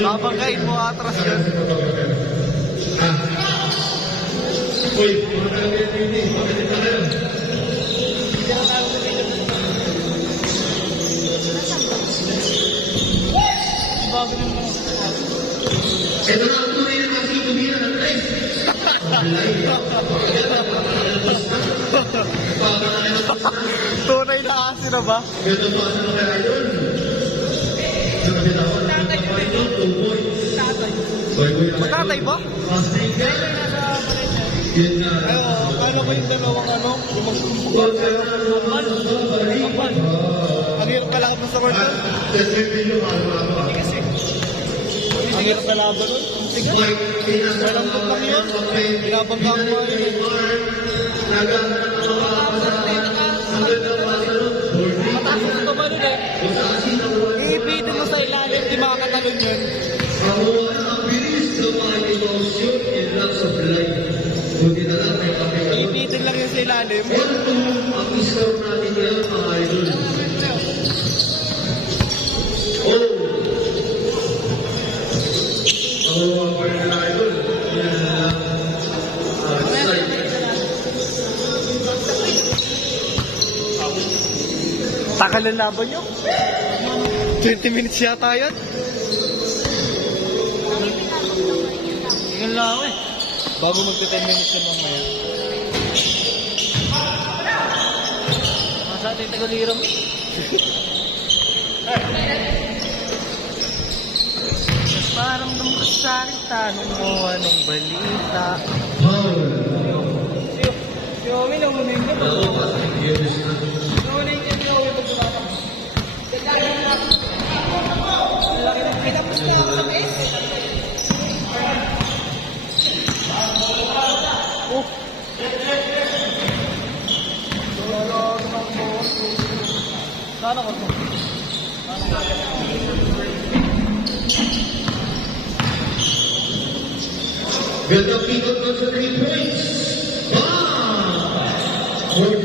Babanggain mo atras yun. Uy, mga talaga hindi. Bakit tayo? Ito na ang tunay na kasi tumira ng tres. Tunay na asin na ba? Ito po ano kaya idol? Sa kabila ko, nakita ko ito, 2 points. Matatay ba? Yun na. Ay, akala ko yung dalawang ano, yung magsusubukan sa'yo. Ang hirap kalaban sa court. Hindi kasi. Ang hirap kalaban nun. Sige. Walang pag lang yun. Binabangga mo yun eh. Mataas ito ba nun eh? Iipitin mo sa ilalim, di makakatalon yun. Iipitin lang yun sa ilalim. Ang score natin ngayon, mga idol. Oh! Ang mga na idol. Takal ang laban nyo. 20 minutes yata yan. Tingnan lang ako eh. Bago magka 10 minutes yun mamaya. Nasa ating tagalirang. Parang namasalita nung mo anong balita. Si Omi na muna yung gabi. Muna yung gabi ako yung pagkabata. Laki ng pinapos na ako sa base. Sana ko ito. Build up people goes to 3 points. For 3.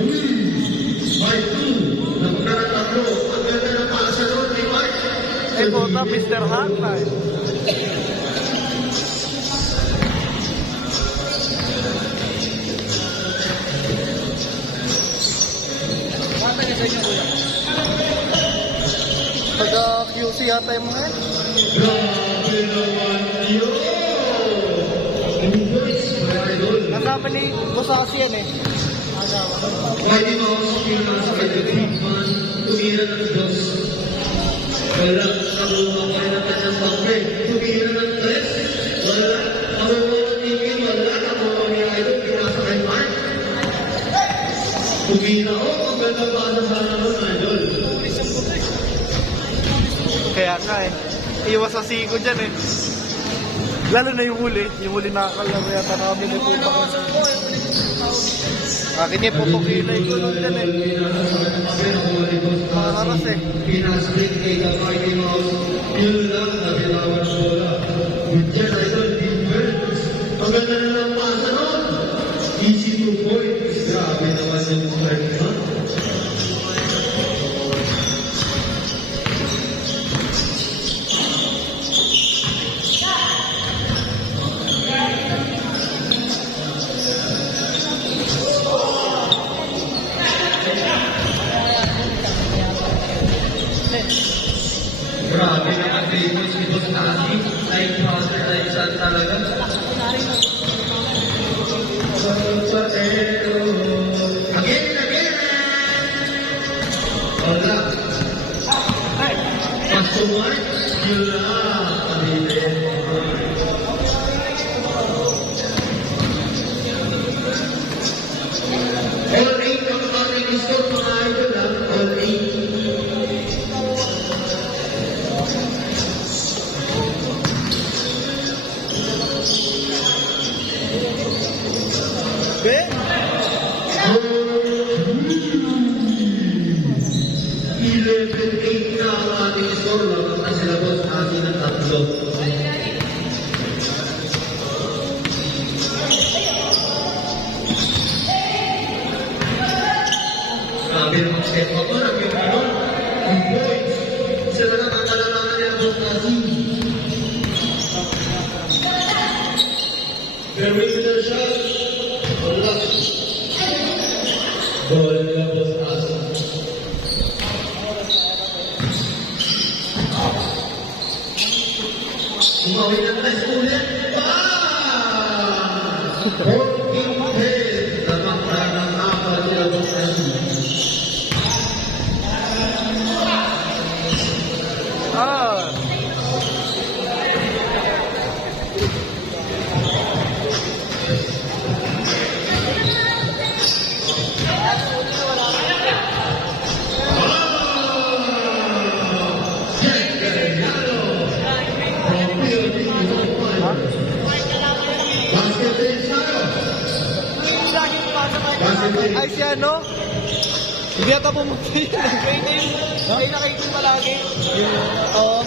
By 2. Napunta ng tatlo. Ang ganda ng pasa doon kay Mark. Eh, puta, Mr. Hotline. Mata niya sa inyo, kuya. Pag-QC yata yung mga yan. Grabe naman yun. 2 points, mga idol. Kasama ni Bosasi yan eh. Pwede mo ako skill na sa kaibigan. Tumira ng dos. Wala. Nakuha ko na kanyang pangke. Tumira ng tres. Wala. Nakuha ko tingin. Wala. Nakuha ni idol. Pinasa kay Mark. Tumira ko. Ang ganda ba na sana nun, idol? Kaya ka eh. Iwas sa siko dyan eh. Lalo na yung huli. Yung huli nakakalaro yata namin eh. Puta ko. Akin eh, pupukilay ko lang dyan eh. Makaras eh. Pinaslit kay Kapay Mouse. Yun lang na bitawan bola. Diyan, idol. Defense. Ang ganda na lang pasa nun. Easy 2 points. Grabe naman yung strength nun. Grabe naman Raymond si Boss Tati. Like father, like son talaga. Again, again! Wala. Pass to Mark. Yun lang. Pamilin. All 8 ang ating score, mga idol. All 8. Be? 11-8 na ang ating score. Wala na sila Boss Tati ng tatlo. Perimeter shot. Wala. Ball nila Boss Asi. Umawi ng test ulit. Working head. Namakta ng apat nila Boss Asi. Ay, si ano? Hindi ata pumunta yun. Ay, nakikita palagi. Oo.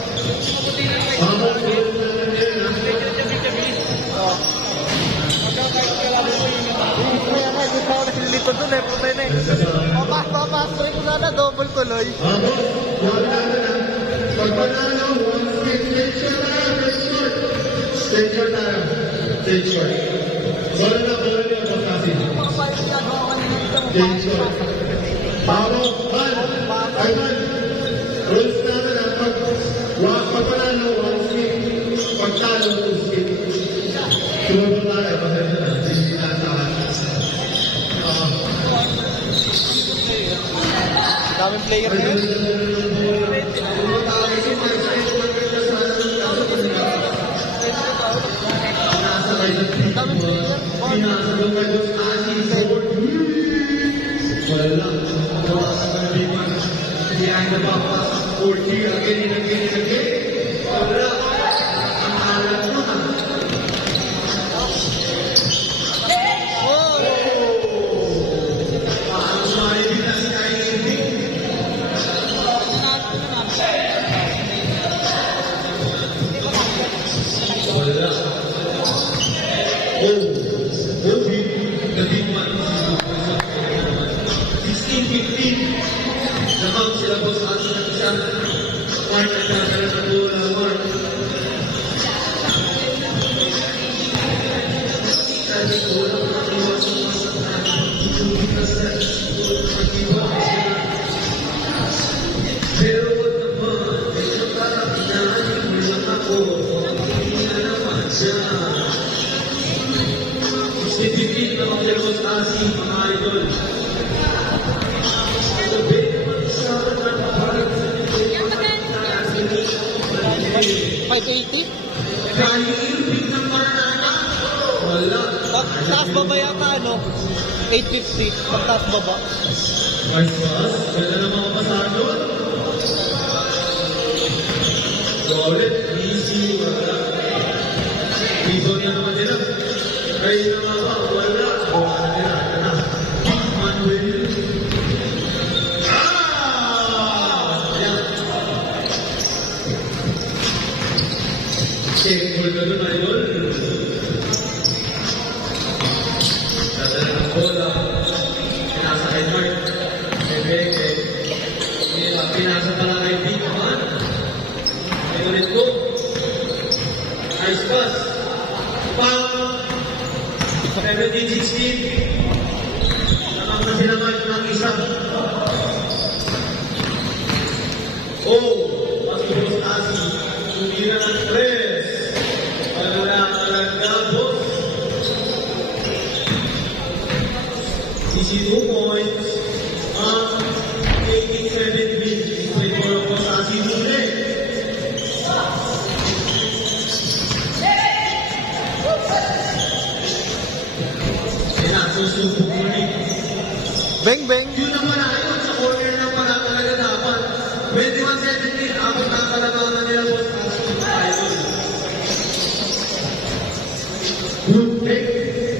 Kaya nga, di pa ako nasilito dun eh. Putay na eh. Papasok ko sana, double tuloy. Pagpanalo, 1-6, take shot tayo. Take shot. Bola na, Boss Asi. Take shot. Paro, ball. Ivan. Rules namin ang pagpanalo, 1-6. Pagtalo, 2-6. Tumabot tayo, pasensya na. Hindi na sa akin. Daming player ngayon. Daming player. Pinasalo kay Boss Asi sa board. Wala. Nawasan ka na big man. Behind the back pass. 40 again and again and again. Wala. Ang alam mo na. Paano maibig na si Kylie? Wala. Obi, the big man. 16-15. Naman sila Boss Asi ng isang Mark at nakakala ng bola. Mark. Sabi ko, wala ko nakiwas sa masakan. Tumikas na mag-iwas sila. Pero wag naman, medyo parang inaanip mo lang ako. Hindi na naman siya. 16-15 na mga Boss Asi, mga idol. Sabi naman sa akin, parang sa nito, 580? Kaya ilpig ng Maranana. Wala. Pagtaas baba yata ano? 850. Pagtaas baba. Ay, boss. Ganda ng mga pasado. Solid. Easy. Wala. Iso niya naman nila. Kayo naman ba? Wala. Wala nila. Ito na. Manuel. Ayan. Check ball ka doon, idol. Dadala ng bola. Pinasa kay Mark. Bebeke. Pinasa pala kay Big Man. May ulit ko. Nice pass. Pang. 17-16. Namang na sila Mark ng isa. Oh! Mas Boss Asi. Tumira ng press. Wala talaga, boss. 62 points. 18-7 wins. Play for Boss Asi muli. Susubok muli. Beng, beng. Yun ang malayon sa corner ng pala talaga dapat. 21-17, abot ang kalabangan nila Boss Asi. Idol. Good pick,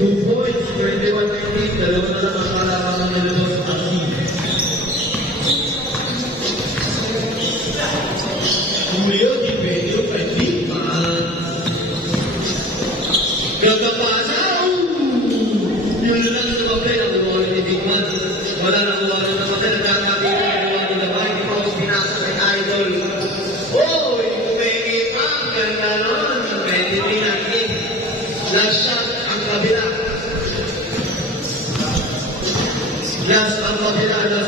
2 points, 21-19, dalawa na lang ang kalabangan nila Boss Asi. Julio Di Pedro kay Big Man. Gagapasa! Yun lang sa mga play, nakuha ni Big Man. Wala nakuha na naman na nagkakabili na nakuha ni Labay. Tapos pinasa kay Idol. Oy! Kumenge pa! Ganda nun! Pwede pinagin. Last shot ang Last ang pakilala